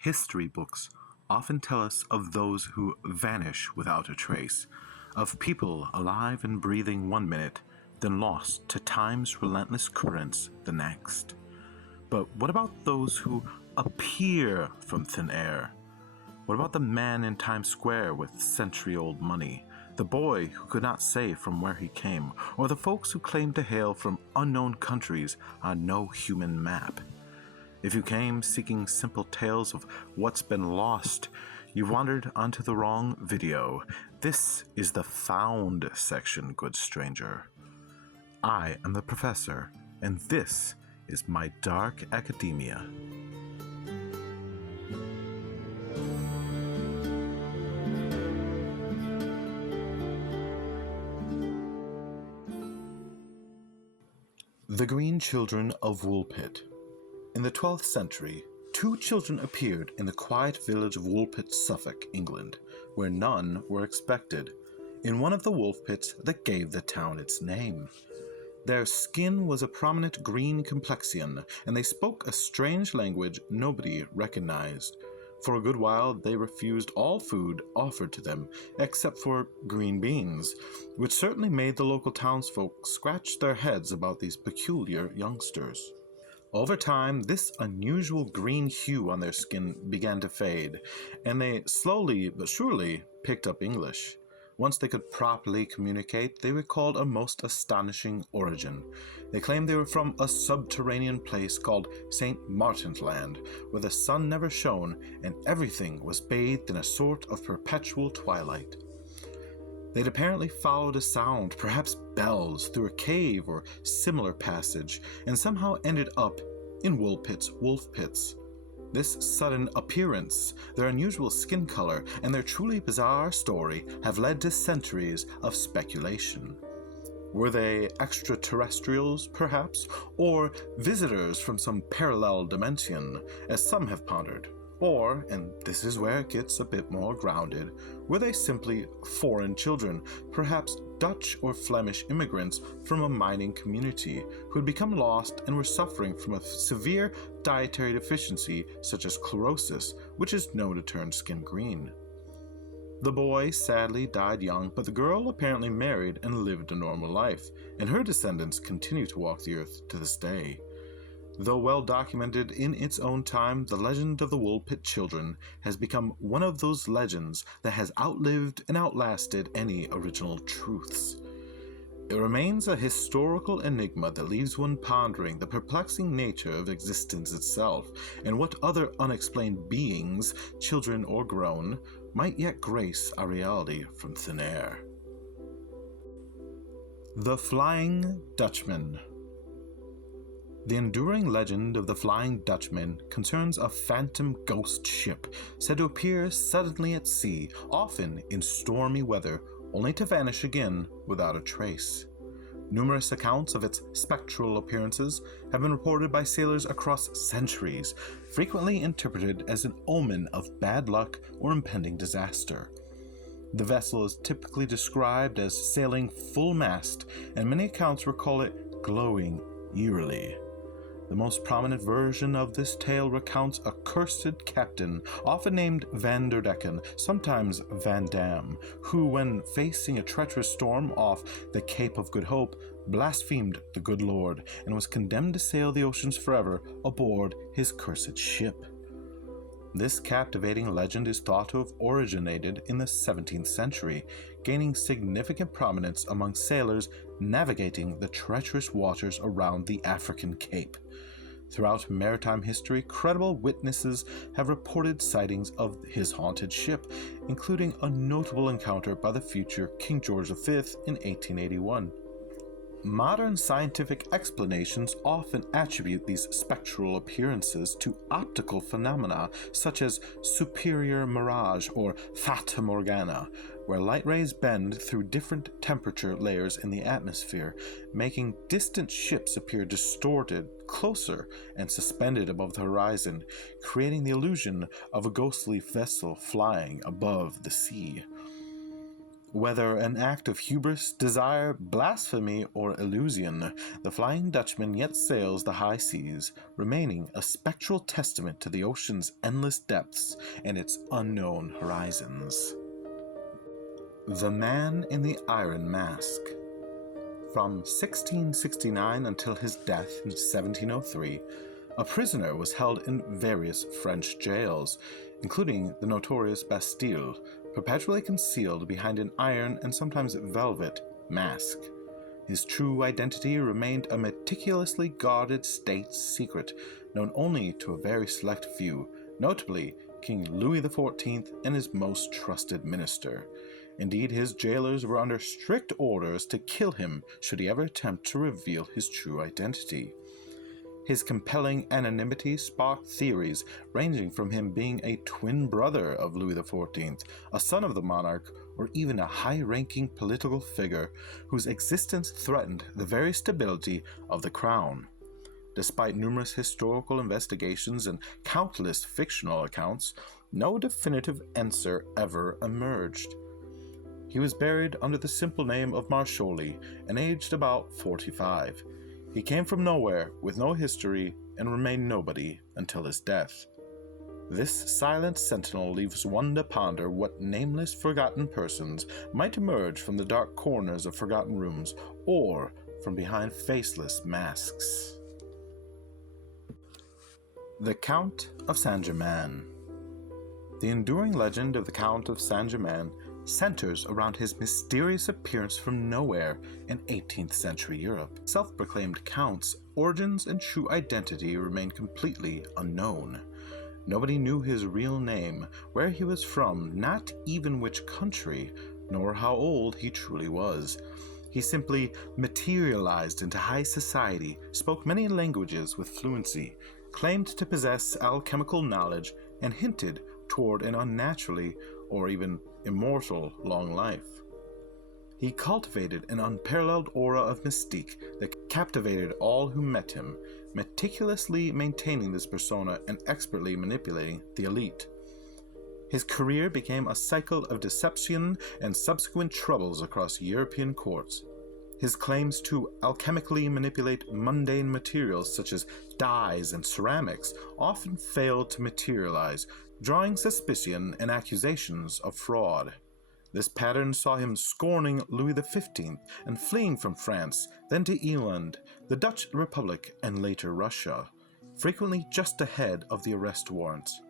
History books often tell us of those who vanish without a trace, of people alive and breathing one minute, then lost to time's relentless currents the next. But what about those who appear from thin air? What about the man in Times Square with century-old money, the boy who could not say from where he came, or the folks who claim to hail from unknown countries on no human map? If you came seeking simple tales of what's been lost, you've wandered onto the wrong video. This is the found section, good stranger. I am the professor, and this is my dark academia. The Green Children of Woolpit. In the 12th century, two children appeared in the quiet village of Woolpit, Suffolk, England, where none were expected, in one of the wolf pits that gave the town its name. Their skin was a prominent green complexion, and they spoke a strange language nobody recognized. For a good while, they refused all food offered to them, except for green beans, which certainly made the local townsfolk scratch their heads about these peculiar youngsters. Over time, this unusual green hue on their skin began to fade, and they slowly but surely picked up English. Once they could properly communicate, they recalled a most astonishing origin. They claimed they were from a subterranean place called St. Martin's Land, where the sun never shone and everything was bathed in a sort of perpetual twilight. They'd apparently followed a sound, perhaps bells, through a cave or similar passage, and somehow ended up in Woolpit's wolf pits. This sudden appearance, their unusual skin color, and their truly bizarre story have led to centuries of speculation. Were they extraterrestrials, perhaps, or visitors from some parallel dimension, as some have pondered? Or, and this is where it gets a bit more grounded, were they simply foreign children, perhaps Dutch or Flemish immigrants from a mining community who had become lost and were suffering from a severe dietary deficiency such as chlorosis, which is known to turn skin green? The boy sadly died young, but the girl apparently married and lived a normal life, and her descendants continue to walk the earth to this day. Though well documented in its own time, the legend of the Woolpit children has become one of those legends that has outlived and outlasted any original truths. It remains a historical enigma that leaves one pondering the perplexing nature of existence itself, and what other unexplained beings, children or grown, might yet grace our reality from thin air. The Flying Dutchman. The enduring legend of the Flying Dutchman concerns a phantom ghost ship said to appear suddenly at sea, often in stormy weather, only to vanish again without a trace. Numerous accounts of its spectral appearances have been reported by sailors across centuries, frequently interpreted as an omen of bad luck or impending disaster. The vessel is typically described as sailing full mast, and many accounts recall it glowing eerily. The most prominent version of this tale recounts a cursed captain, often named Van der Decken, sometimes Van Dam, who, when facing a treacherous storm off the Cape of Good Hope, blasphemed the good Lord and was condemned to sail the oceans forever aboard his cursed ship. This captivating legend is thought to have originated in the 17th century, gaining significant prominence among sailors navigating the treacherous waters around the African Cape. Throughout maritime history, credible witnesses have reported sightings of his haunted ship, including a notable encounter by the future King George V in 1881. Modern scientific explanations often attribute these spectral appearances to optical phenomena such as superior mirage or fata morgana, where light rays bend through different temperature layers in the atmosphere, making distant ships appear distorted, closer, and suspended above the horizon, creating the illusion of a ghostly vessel flying above the sea. Whether an act of hubris, desire, blasphemy, or illusion, the Flying Dutchman yet sails the high seas, remaining a spectral testament to the ocean's endless depths and its unknown horizons. The Man in the Iron Mask. From 1669 until his death in 1703, a prisoner was held in various French jails, including the notorious Bastille, perpetually concealed behind an iron and sometimes velvet mask. His true identity remained a meticulously guarded state secret, known only to a very select few, notably King Louis XIV and his most trusted minister. Indeed, his jailers were under strict orders to kill him should he ever attempt to reveal his true identity. His compelling anonymity sparked theories ranging from him being a twin brother of Louis XIV, a son of the monarch, or even a high-ranking political figure whose existence threatened the very stability of the crown. Despite numerous historical investigations and countless fictional accounts, no definitive answer ever emerged. He was buried under the simple name of Marsholi and aged about 45. He came from nowhere, with no history, and remained nobody until his death. This silent sentinel leaves one to ponder what nameless forgotten persons might emerge from the dark corners of forgotten rooms, or from behind faceless masks. The Count of Saint-Germain. The enduring legend of the Count of Saint-Germain centers around his mysterious appearance from nowhere in 18th century Europe. Self-proclaimed count's origins and true identity remain completely unknown. Nobody knew his real name, where he was from, not even which country, nor how old he truly was. He simply materialized into high society, spoke many languages with fluency, claimed to possess alchemical knowledge, and hinted toward an unnaturally or even immortal long life. He cultivated an unparalleled aura of mystique that captivated all who met him, meticulously maintaining this persona and expertly manipulating the elite. His career became a cycle of deception and subsequent troubles across European courts. His claims to alchemically manipulate mundane materials such as dyes and ceramics often failed to materialize, drawing suspicion and accusations of fraud. This pattern saw him scorning Louis XV and fleeing from France, then to England, the Dutch Republic, and later Russia, frequently just ahead of the arrest warrants.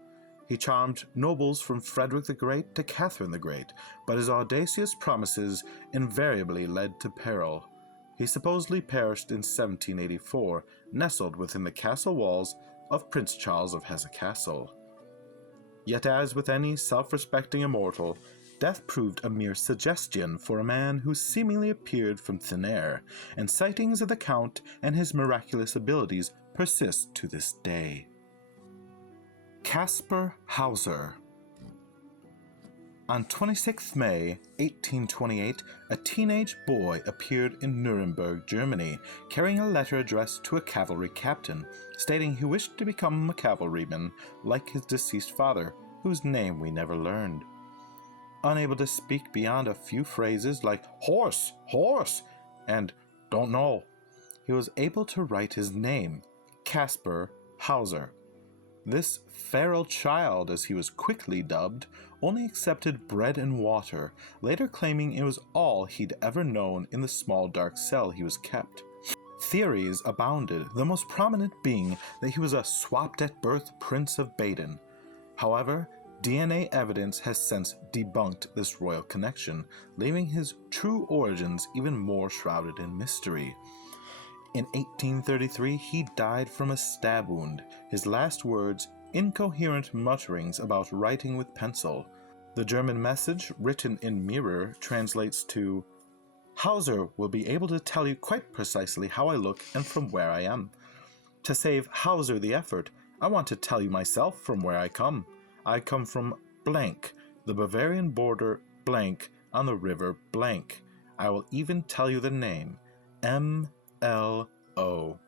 He charmed nobles from Frederick the Great to Catherine the Great, but his audacious promises invariably led to peril. He supposedly perished in 1784, nestled within the castle walls of Prince Charles of Hesse Castle. Yet as with any self-respecting immortal, death proved a mere suggestion for a man who seemingly appeared from thin air, and sightings of the Count and his miraculous abilities persist to this day. Kaspar Hauser. On 26 May 1828, a teenage boy appeared in Nuremberg, Germany, carrying a letter addressed to a cavalry captain, stating he wished to become a cavalryman like his deceased father, whose name we never learned. Unable to speak beyond a few phrases like "horse, horse," and "don't know," he was able to write his name, Kaspar Hauser. This feral child, as he was quickly dubbed, only accepted bread and water, later claiming it was all he'd ever known in the small dark cell he was kept. Theories abounded, the most prominent being that he was a swapped-at-birth Prince of Baden. However, DNA evidence has since debunked this royal connection, leaving his true origins even more shrouded in mystery. In 1833, he died from a stab wound, his last words incoherent mutterings about writing with pencil. The German message, written in mirror, translates to, "Hauser will be able to tell you quite precisely how I look and from where I am. To save Hauser the effort, I want to tell you myself from where I come. I come from blank, the Bavarian border blank, on the river blank. I will even tell you the name, M.L.O."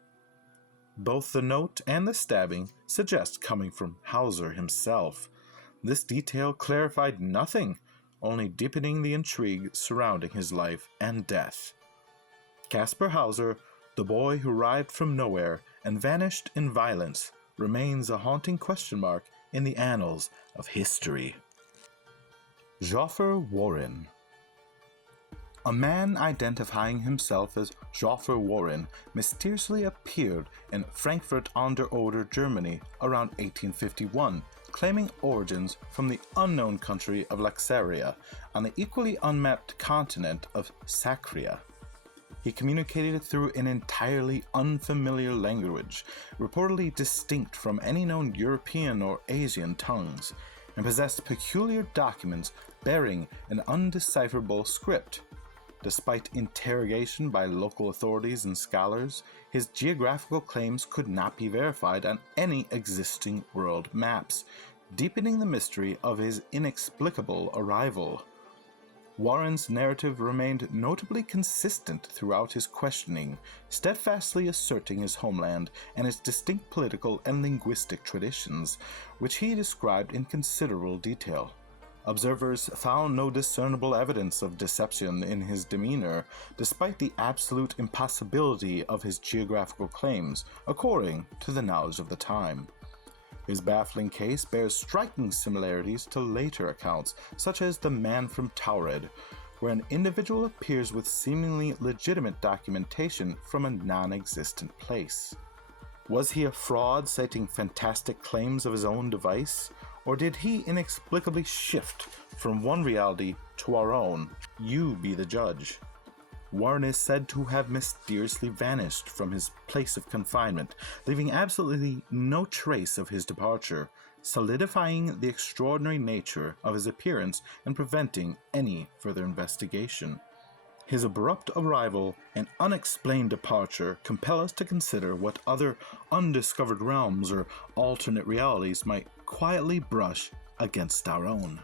Both the note and the stabbing suggest coming from Hauser himself. This detail clarified nothing, only deepening the intrigue surrounding his life and death. Kaspar Hauser, the boy who arrived from nowhere and vanished in violence, remains a haunting question mark in the annals of history. Jophar Vorin. A man identifying himself as Jophar Vorin mysteriously appeared in Frankfurt an der Oder, Germany around 1851, claiming origins from the unknown country of Laxaria on the equally unmapped continent of Sacria. He communicated through an entirely unfamiliar language, reportedly distinct from any known European or Asian tongues, and possessed peculiar documents bearing an undecipherable script. Despite interrogation by local authorities and scholars, his geographical claims could not be verified on any existing world maps, deepening the mystery of his inexplicable arrival. Warren's narrative remained notably consistent throughout his questioning, steadfastly asserting his homeland and its distinct political and linguistic traditions, which he described in considerable detail. Observers found no discernible evidence of deception in his demeanor, despite the absolute impossibility of his geographical claims, according to the knowledge of the time. His baffling case bears striking similarities to later accounts, such as the Man from Taured, where an individual appears with seemingly legitimate documentation from a non-existent place. Was he a fraud citing fantastic claims of his own device? Or did he inexplicably shift from one reality to our own? You be the judge. Warren is said to have mysteriously vanished from his place of confinement, leaving absolutely no trace of his departure, solidifying the extraordinary nature of his appearance and preventing any further investigation. His abrupt arrival and unexplained departure compel us to consider what other undiscovered realms or alternate realities might quietly brush against our own.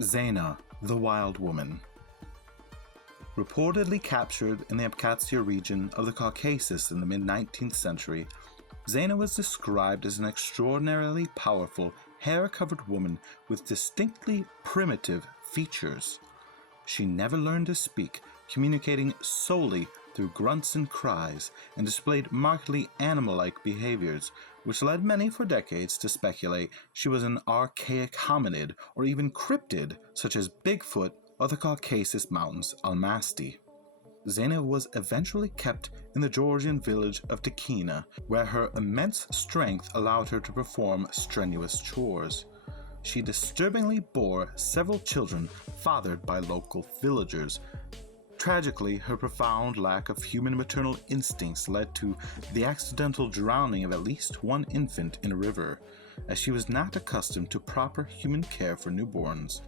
Zana, the Wild Woman. Reportedly captured in the Abkhazia region of the Caucasus in the mid-19th century, Zana was described as an extraordinarily powerful, hair-covered woman with distinctly primitive features. She never learned to speak, communicating solely through grunts and cries, and displayed markedly animal-like behaviors, which led many for decades to speculate she was an archaic hominid or even cryptid such as Bigfoot or the Caucasus Mountains Almasty. Zana was eventually kept in the Georgian village of Tikhina, where her immense strength allowed her to perform strenuous chores. She disturbingly bore several children fathered by local villagers. Tragically, her profound lack of human maternal instincts led to the accidental drowning of at least one infant in a river, as she was not accustomed to proper human care for newborns.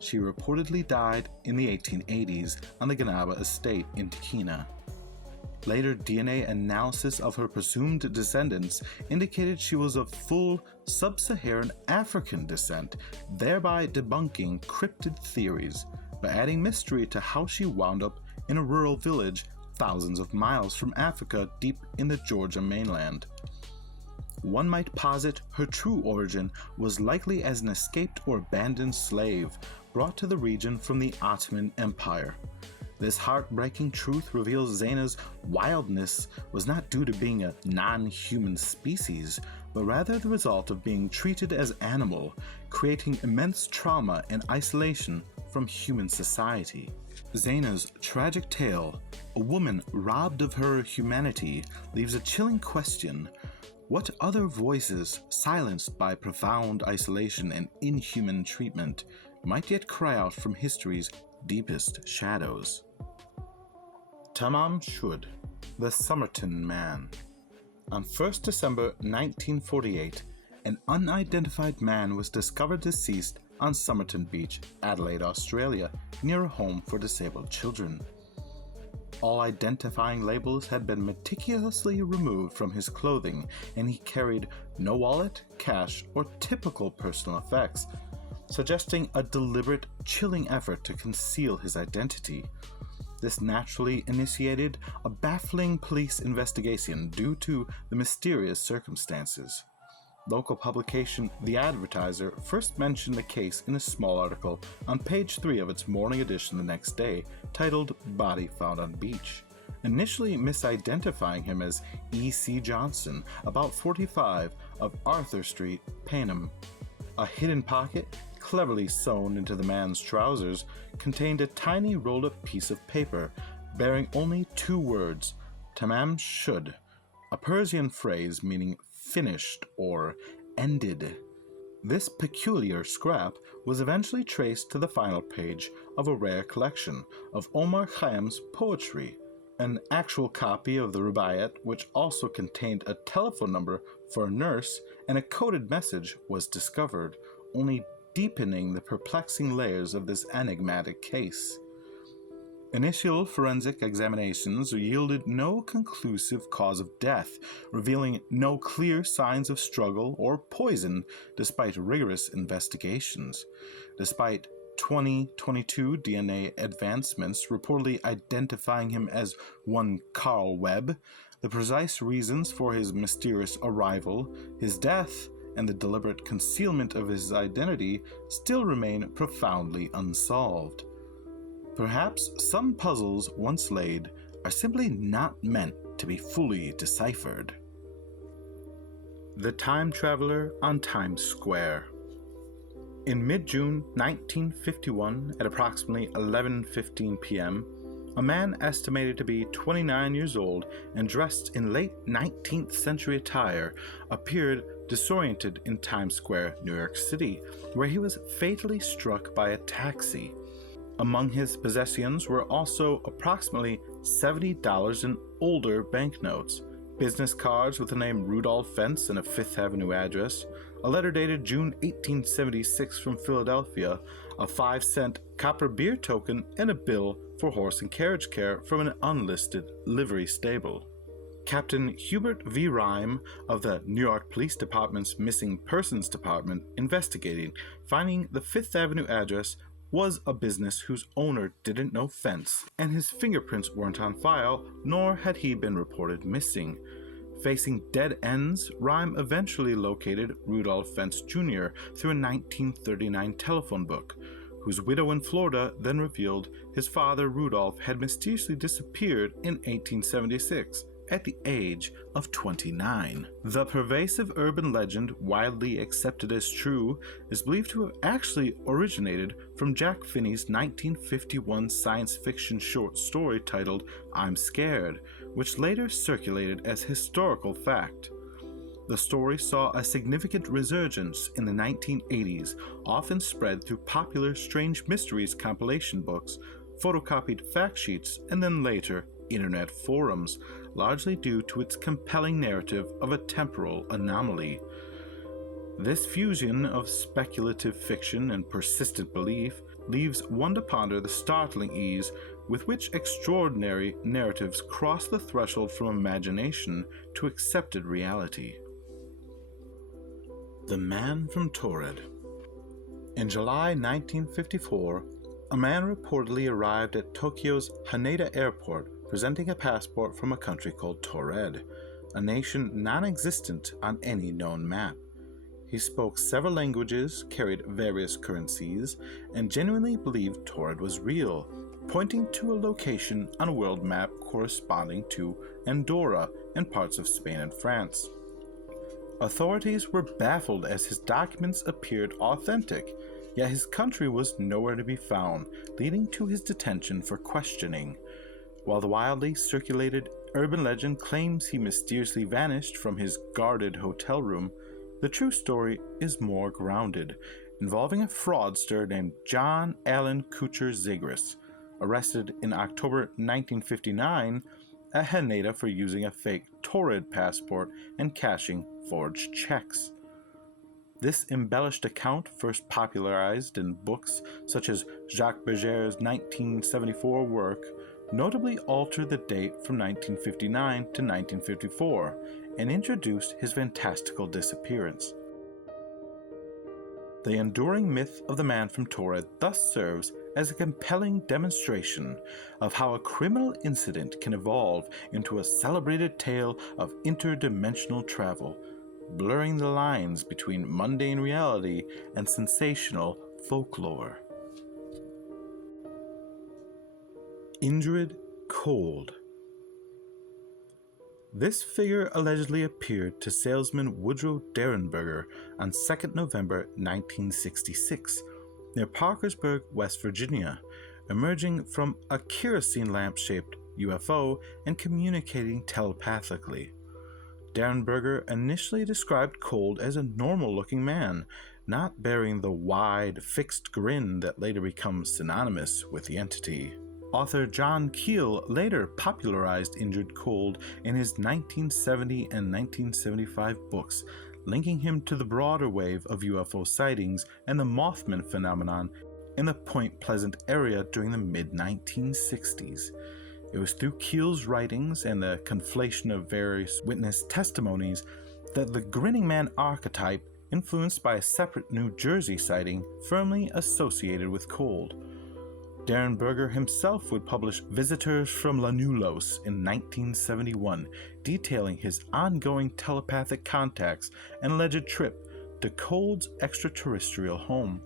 She reportedly died in the 1880s on the Ganaba estate in Tikhina. Later DNA analysis of her presumed descendants indicated she was of full sub-Saharan African descent, thereby debunking cryptid theories, by adding mystery to how she wound up in a rural village thousands of miles from Africa deep in the Georgia mainland. One might posit her true origin was likely as an escaped or abandoned slave brought to the region from the Ottoman Empire. This heartbreaking truth reveals Zana's wildness was not due to being a non-human species, but rather the result of being treated as animal, creating immense trauma and isolation from human society. Zana's tragic tale, a woman robbed of her humanity, leaves a chilling question. What other voices, silenced by profound isolation and inhuman treatment, might yet cry out from history's deepest shadows? Tamam Shud, the Somerton Man. On 1st December 1948, an unidentified man was discovered deceased on Somerton Beach, Adelaide, Australia, near a home for disabled children. All identifying labels had been meticulously removed from his clothing, and he carried no wallet, cash, or typical personal effects, suggesting a deliberate, chilling effort to conceal his identity. This naturally initiated a baffling police investigation due to the mysterious circumstances. Local publication The Advertiser first mentioned the case in a small article on page 3 of its morning edition the next day, titled Body Found on Beach, initially misidentifying him as E.C. Johnson, about 45, of Arthur Street, Paynham. A hidden pocket, cleverly sewn into the man's trousers, contained a tiny rolled-up piece of paper bearing only 2 words, Tamam Shud, a Persian phrase meaning finished or ended. This peculiar scrap was eventually traced to the final page of a rare collection of Omar Khayyam's poetry. An actual copy of the Rubaiyat, which also contained a telephone number for a nurse and a coded message, was discovered, only deepening the perplexing layers of this enigmatic case. Initial forensic examinations yielded no conclusive cause of death, revealing no clear signs of struggle or poison despite rigorous investigations. Despite 2022 DNA advancements reportedly identifying him as one Carl Webb, the precise reasons for his mysterious arrival, his death, and the deliberate concealment of his identity still remain profoundly unsolved. Perhaps some puzzles once laid are simply not meant to be fully deciphered. The Time Traveler on Times Square. In mid-June 1951, at approximately 11:15 p.m., a man estimated to be 29 years old and dressed in late 19th century attire appeared disoriented in Times Square, New York City, where he was fatally struck by a taxi. Among his possessions were also approximately $70 in older banknotes, business cards with the name Rudolph Fentz and a Fifth Avenue address, a letter dated June 1876 from Philadelphia, a 5-cent copper beer token, and a bill for horse and carriage care from an unlisted livery stable. Captain Hubert V. Rhyme of the New York Police Department's Missing Persons Department investigating, finding the Fifth Avenue address was a business whose owner didn't know Fentz, and his fingerprints weren't on file, nor had he been reported missing. Facing dead ends, Rhyme eventually located Rudolph Fentz Jr. through a 1939 telephone book, whose widow in Florida then revealed his father Rudolph had mysteriously disappeared in 1876 at the age of 29. The pervasive urban legend, widely accepted as true, is believed to have actually originated from Jack Finney's 1951 science fiction short story titled I'm Scared, which later circulated as historical fact. The story saw a significant resurgence in the 1980s, often spread through popular Strange Mysteries compilation books, photocopied fact sheets, and then later internet forums, largely due to its compelling narrative of a temporal anomaly. This fusion of speculative fiction and persistent belief leaves one to ponder the startling ease with which extraordinary narratives cross the threshold from imagination to accepted reality. The Man from Taured. In July 1954, a man reportedly arrived at Tokyo's Haneda Airport presenting a passport from a country called Taured, a nation non-existent on any known map. He spoke several languages, carried various currencies, and genuinely believed Taured was real, pointing to a location on a world map corresponding to Andorra and parts of Spain and France. Authorities were baffled as his documents appeared authentic, yet his country was nowhere to be found, leading to his detention for questioning. While the wildly circulated urban legend claims he mysteriously vanished from his guarded hotel room, the true story is more grounded, involving a fraudster named John Allen Kuchar Zagris, arrested in October 1959 at Haneda for using a fake Taured passport and cashing forged checks. This embellished account, first popularized in books such as Jacques Berger's 1974 work, notably altered the date from 1959 to 1954 and introduced his fantastical disappearance. The enduring myth of the Man from Taured thus serves as a compelling demonstration of how a criminal incident can evolve into a celebrated tale of interdimensional travel, blurring the lines between mundane reality and sensational folklore. Indrid Cold. This figure allegedly appeared to salesman Woodrow Derenberger on 2 November 1966 near Parkersburg, West Virginia, emerging from a kerosene lamp-shaped UFO and communicating telepathically. Derenberger initially described Cold as a normal-looking man, not bearing the wide, fixed grin that later becomes synonymous with the entity. Author John Keel later popularized Indrid Cold in his 1970 and 1975 books, linking him to the broader wave of UFO sightings and the Mothman phenomenon in the Point Pleasant area during the mid-1960s. It was through Keel's writings and the conflation of various witness testimonies that the grinning man archetype, influenced by a separate New Jersey sighting, firmly associated with Cold. Derenberger himself would publish Visitors from Lanulos in 1971, detailing his ongoing telepathic contacts and alleged trip to Cold's extraterrestrial home.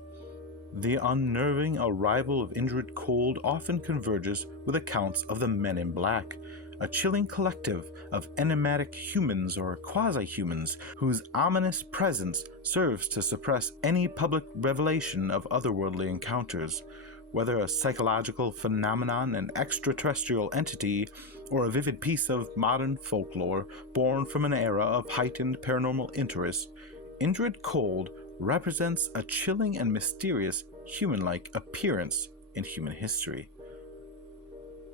The unnerving arrival of Indrid Cold often converges with accounts of the Men in Black, a chilling collective of enigmatic humans or quasi-humans whose ominous presence serves to suppress any public revelation of otherworldly encounters. Whether a psychological phenomenon, an extraterrestrial entity, or a vivid piece of modern folklore born from an era of heightened paranormal interest, Indrid Cold represents a chilling and mysterious human-like appearance in human history.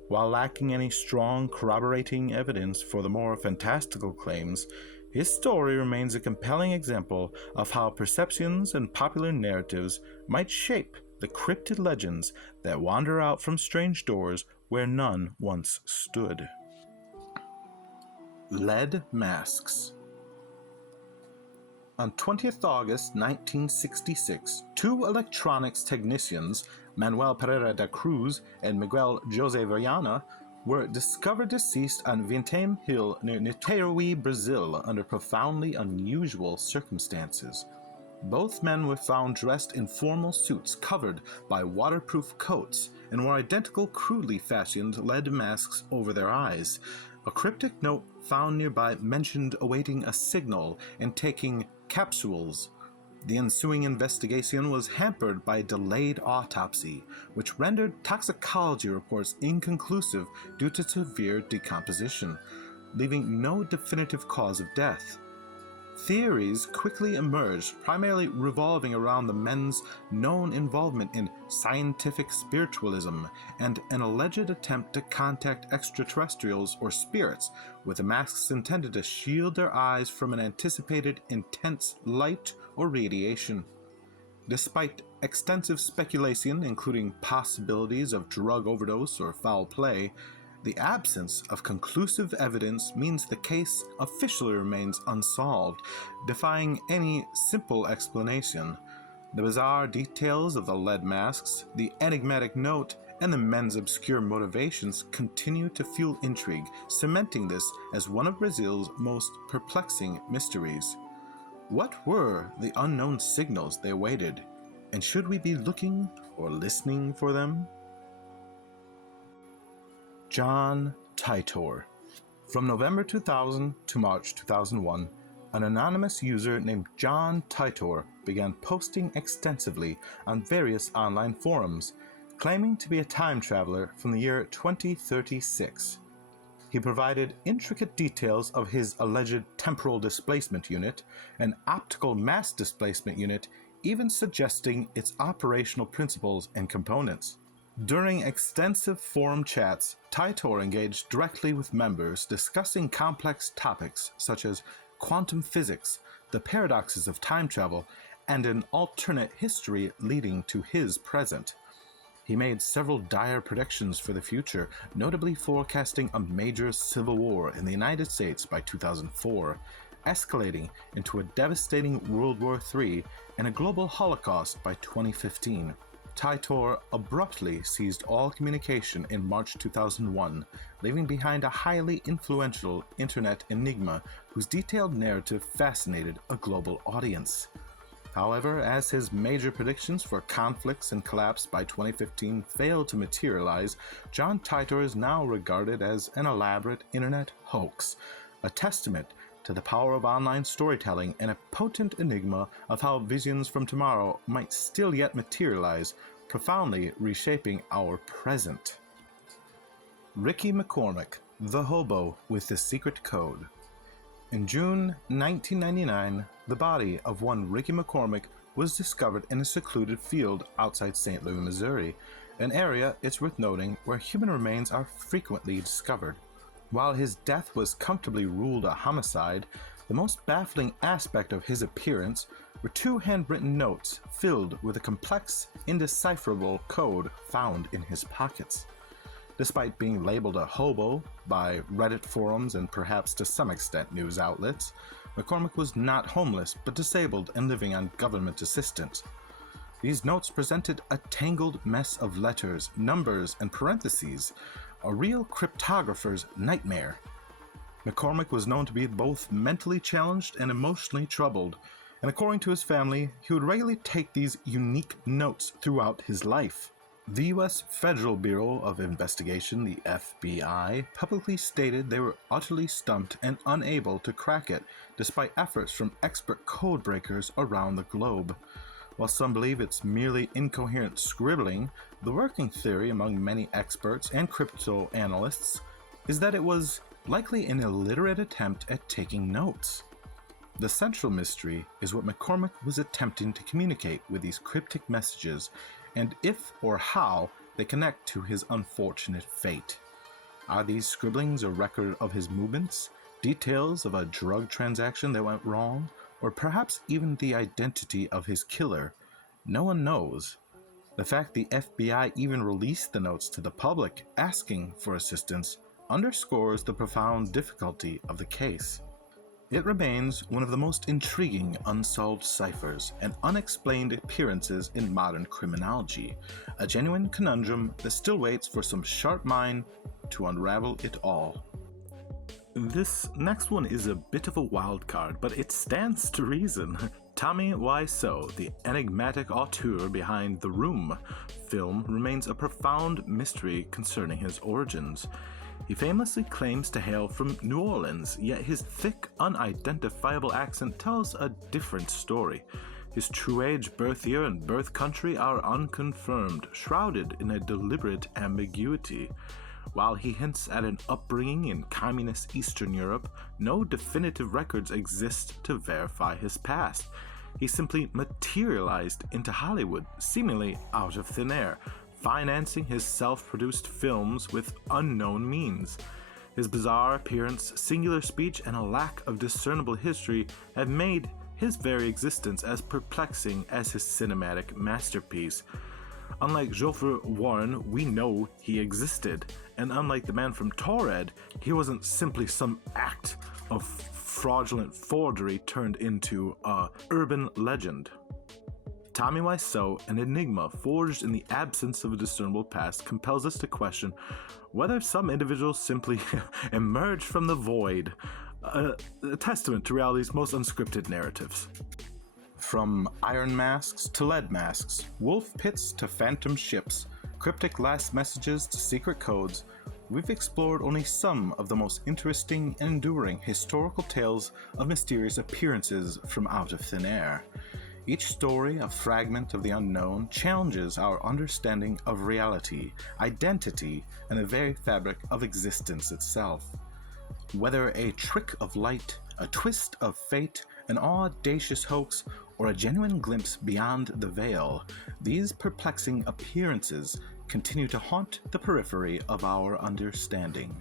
While lacking any strong corroborating evidence for the more fantastical claims, his story remains a compelling example of how perceptions and popular narratives might shape the cryptid legends that wander out from strange doors where none once stood. Lead masks. On 20th August 1966, two electronics technicians, Manuel Pereira da Cruz and Miguel José Viana, were discovered deceased on Vintém Hill near Niterói, Brazil, under profoundly unusual circumstances. Both men were found dressed in formal suits covered by waterproof coats and wore identical crudely fashioned lead masks over their eyes. A cryptic note found nearby mentioned awaiting a signal and taking capsules. The ensuing investigation was hampered by a delayed autopsy, which rendered toxicology reports inconclusive due to severe decomposition, leaving no definitive cause of death. Theories quickly emerged, primarily revolving around the men's known involvement in scientific spiritualism and an alleged attempt to contact extraterrestrials or spirits, with the masks intended to shield their eyes from an anticipated intense light or radiation. Despite extensive speculation, including possibilities of drug overdose or foul play, the absence of conclusive evidence means the case officially remains unsolved, defying any simple explanation. The bizarre details of the lead masks, the enigmatic note, and the men's obscure motivations continue to fuel intrigue, cementing this as one of Brazil's most perplexing mysteries. What were the unknown signals they awaited, and should we be looking or listening for them? John Titor. From November 2000 to March 2001, an anonymous user named John Titor began posting extensively on various online forums, claiming to be a time traveler from the year 2036. He provided intricate details of his alleged temporal displacement unit, an optical mass displacement unit, even suggesting its operational principles and components. During extensive forum chats, Titor engaged directly with members discussing complex topics such as quantum physics, the paradoxes of time travel, and an alternate history leading to his present. He made several dire predictions for the future, notably forecasting a major civil war in the United States by 2004, escalating into a devastating World War III and a global Holocaust by 2015. Titor abruptly ceased all communication in March 2001, leaving behind a highly influential internet enigma whose detailed narrative fascinated a global audience. However, as his major predictions for conflicts and collapse by 2015 failed to materialize, John Titor is now regarded as an elaborate internet hoax, a testament to the power of online storytelling and a potent enigma of how visions from tomorrow might still yet materialize, profoundly reshaping our present. Ricky McCormick, the hobo with the secret code. In June 1999, the body of one Ricky McCormick was discovered in a secluded field outside St. Louis, Missouri, an area, it's worth noting, where human remains are frequently discovered. While his death was comfortably ruled a homicide, the most baffling aspect of his appearance were two handwritten notes filled with a complex, indecipherable code found in his pockets. Despite being labeled a hobo by Reddit forums and perhaps to some extent news outlets, McCormick was not homeless but disabled and living on government assistance. These notes presented a tangled mess of letters, numbers, and parentheses, a real cryptographer's nightmare. McCormick was known to be both mentally challenged and emotionally troubled, and according to his family, he would regularly take these unique notes throughout his life. The U.S. Federal Bureau of Investigation, the FBI, publicly stated they were utterly stumped and unable to crack it, despite efforts from expert code breakers around the globe. While some believe it's merely incoherent scribbling, the working theory among many experts and crypto analysts is that it was likely an illiterate attempt at taking notes. The central mystery is what McCormick was attempting to communicate with these cryptic messages, and if or how they connect to his unfortunate fate. Are these scribblings a record of his movements, details of a drug transaction that went wrong, or perhaps even the identity of his killer? No one knows. The fact the FBI even released the notes to the public asking for assistance underscores the profound difficulty of the case. It remains one of the most intriguing unsolved ciphers and unexplained appearances in modern criminology, a genuine conundrum that still waits for some sharp mind to unravel it all. This next one is a bit of a wild card, but it stands to reason. Tommy Wiseau, the enigmatic auteur behind The Room film, remains a profound mystery concerning his origins. He famously claims to hail from New Orleans, yet his thick, unidentifiable accent tells a different story. His true age, birth year, and birth country are unconfirmed, shrouded in a deliberate ambiguity. While he hints at an upbringing in communist Eastern Europe, no definitive records exist to verify his past. He simply materialized into Hollywood, seemingly out of thin air, financing his self-produced films with unknown means. His bizarre appearance, singular speech, and a lack of discernible history have made his very existence as perplexing as his cinematic masterpiece. Unlike Jophar Vorin, we know he existed, and unlike the man from Taured, he wasn't simply some act of fraudulent forgery turned into a urban legend. Tommy Wiseau, an enigma forged in the absence of a discernible past, compels us to question whether some individuals simply emerge from the void, a testament to reality's most unscripted narratives. From iron masks to lead masks, wolf pits to phantom ships, cryptic last messages to secret codes, we've explored only some of the most interesting and enduring historical tales of mysterious appearances from out of thin air. Each story, a fragment of the unknown, challenges our understanding of reality, identity, and the very fabric of existence itself. Whether a trick of light, a twist of fate, an audacious hoax, or a genuine glimpse beyond the veil, these perplexing appearances continue to haunt the periphery of our understanding.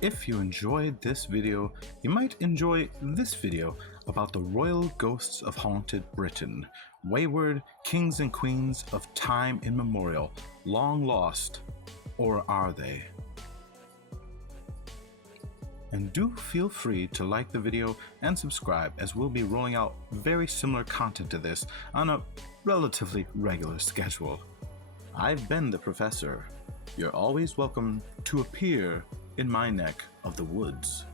If you enjoyed this video, you might enjoy this video about the royal ghosts of haunted Britain, wayward kings and queens of time immemorial, long lost, or are they? And do feel free to like the video and subscribe, as we'll be rolling out very similar content to this on a relatively regular schedule. I've been the Professor. You're always welcome to appear in my neck of the woods.